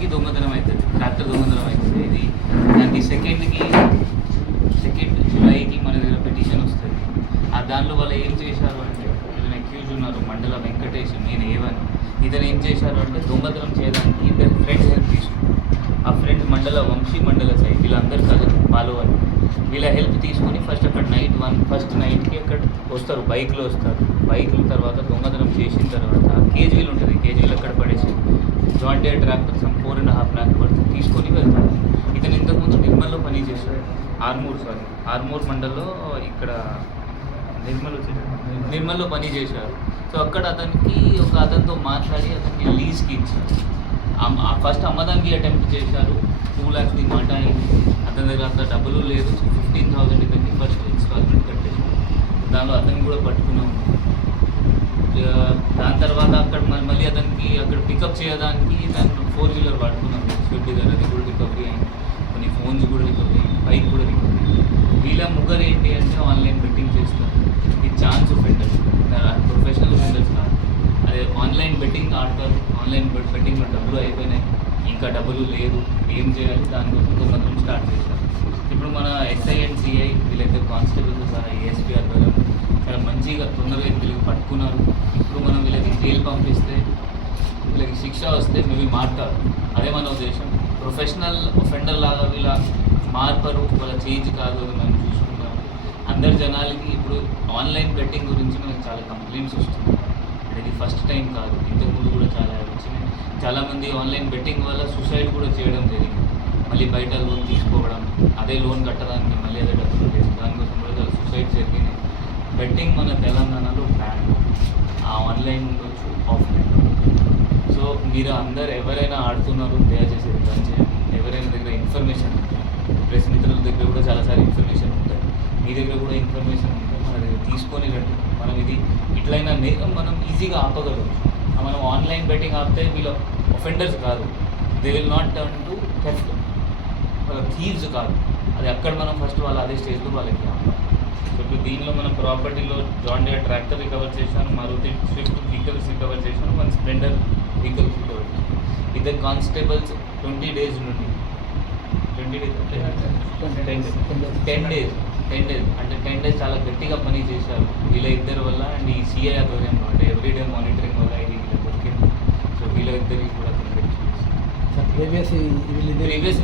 మినిట్స్కి దొంగతనం అవుతుంది, ట్రాక్టర్ దొంగతనం అవుతుంది. ఇది దానికి సెకండ్ జూలైకి మన దగ్గర పిటిషన్ వస్తుంది. దానిలో వాళ్ళు ఏం చేశారు అంటే, ఇతను అక్యూజ్ ఉన్నారు మండల వెంకటేష్, నేను ఏవని. ఇతను ఏం చేశారు అంటే దొంగతనం చేయడానికి ఇద్దరు ఫ్రెండ్స్ హెల్ప్ తీసుకున్నారు. ఆ ఫ్రెండ్స్ మండల వంశీ, మండల సై, వీళ్ళందరూ కలరు పాల్గొని వీళ్ళ హెల్ప్ తీసుకొని ఫస్ట్ అక్కడ ఫస్ట్ నైట్కి అక్కడ వస్తారు, బైక్లో వస్తారు. బైక్ల తర్వాత దొంగతనం చేసిన తర్వాత కేజీలు ఉంటుంది, కేజీలు అక్కడ పడేసి జాయింట్ డేర్ ట్రాక్టర్ 4.5 lakh పడుతుంది తీసుకొని వెళ్తారు. ఇతను ఇంతకుముందు నిర్మల్లో పని చేశాడు, ఆర్మూర్ మండల్లో ఇక్కడ నిర్మల్లో పని చేశారు. సో అక్కడ అతనితో మాట్లాడి అతనికి లీజ్కి ఇచ్చారు. ఫస్ట్ అమ్మదానికి అటెంప్ట్ చేశారు, 2 lakhs మాట అయింది. అతని దగ్గర అంత డబ్బులు లేదు. 15,000 ఇతనికి ఫస్ట్ ఇన్స్టాల్మెంట్ కట్టేసారు. దానిలో అతన్ని కూడా పట్టుకున్నాము. దాని తర్వాత అక్కడ మళ్ళీ అతనికి అక్కడ పికప్ చేయడానికి దాన్ని 4-wheeler వాడుకున్నాం, స్విఫ్ట్ డిజైర్, అది కూడా రికవరీ అయింది. కొన్ని ఫోన్స్ కూడా రికవరీ అయింది, బైక్ కూడా రికవరీ అయింది. వీళ్ళ ముగ్గురు ఏంటి అంటే ఆన్లైన్ బెట్టింగ్ చేస్తారు. ఇది ఛాన్స్ ఫెండర్స్, ప్రొఫెషనల్ ఫెండర్స్ కాదు. అదే ఆన్లైన్ బెట్టింగ్ ఆడతారు. ఆన్లైన్ బెట్టింగ్లో డబ్బులు అయిపోయినాయి, ఇంకా డబ్బులు లేదు, ఏం చేయాలి, దానికోసం దొంగతనం స్టార్ట్ చేశారు. ఇప్పుడు మన ఎస్ఐ అండ్ సిఐ వీళ్ళైతే కానిస్టేబుల్స్ సహా ఏఎస్పీ ఆధ్వర్యం చాలా మంచిగా తొందరగా వీళ్ళకి పట్టుకున్నారు. ఇప్పుడు మనం వీళ్ళకి జైలు పంపిస్తే వీళ్ళకి శిక్ష వస్తే మేబీ మారుతారు, అదే మన ఉద్దేశం. ప్రొఫెషనల్ ఒఫెండర్ లాగా వీళ్ళ మార్పరు, వాళ్ళ చేంజ్ కాదు, అది మనం చూసుకుంటాం. అందరి జనాలకి ఇప్పుడు ఆన్లైన్ బెట్టింగ్ గురించి మనకి చాలా కంప్లైంట్స్ వస్తున్నాయి. ఇది ఫస్ట్ టైం కాదు, ఇంతకుముందు కూడా చాలా వచ్చినాయి. చాలామంది ఆన్లైన్ బెట్టింగ్ వల్ల సూసైడ్ కూడా చేయడం జరిగింది. మళ్ళీ బయట లోన్ తీసుకోవడం, అదే లోన్ కట్టడానికి మళ్ళీ అదే డబ్బులు లేదు, దానికోసం కూడా చాలా సూసైడ్ జరిగినాయి. బెట్టింగ్ మన తెలంగాణలో బ్యాన్, ఆన్లైన్ ఉండొచ్చు, ఆఫ్లైన్. సో మీరు అందరు ఎవరైనా ఆడుతున్నారు దయచేసి రిటర్న్ చేయండి. ఎవరైనా దగ్గర ఇన్ఫర్మేషన్, ప్రెస్ మిత్రుల దగ్గర కూడా చాలాసార్లు ఇన్ఫర్మేషన్ ఉంటుంది, మీ దగ్గర కూడా ఇన్ఫర్మేషన్ ఉంటుంది, మన దగ్గర తీసుకొని రండి. మనం ఇది ఇట్లయినా మనం ఈజీగా ఆపగలము. మనం ఆన్లైన్ బెట్టింగ్ ఆపితే వీళ్ళు ఒఫెండర్స్ కాదు, they will not turn to theft, thieves కాదు. అది అక్కడ మనం ఫస్ట్ అదే స్టేజ్లో వాళ్ళకి ఆపాలి. సో ఇప్పుడు దీనిలో మన ప్రాపర్టీలో జాయింట్ డేర్ ట్రాక్టర్ రికవర్ చేశాను, మారుతి స్విఫ్ట్ వెహికల్స్ రికవర్ చేశాను, 1 స్ప్లెండర్ వెహికల్స్ రికవర్ చేశాను. ఇద్దరు కానిస్టేబుల్స్ 20 days నుండి 10 days చాలా గట్టిగా పని చేశారు వీళ్ళ ఇద్దరి వల్ల. అండ్ ఈ సిఐ ఆధ్వర్యంలో అంటే ఎవ్రీడే మానిటరింగ్ వల్ల ఇది వీళ్ళ దొరికింది. సో వీళ్ళ ఇద్దరికి కూడా ప్రీవియస్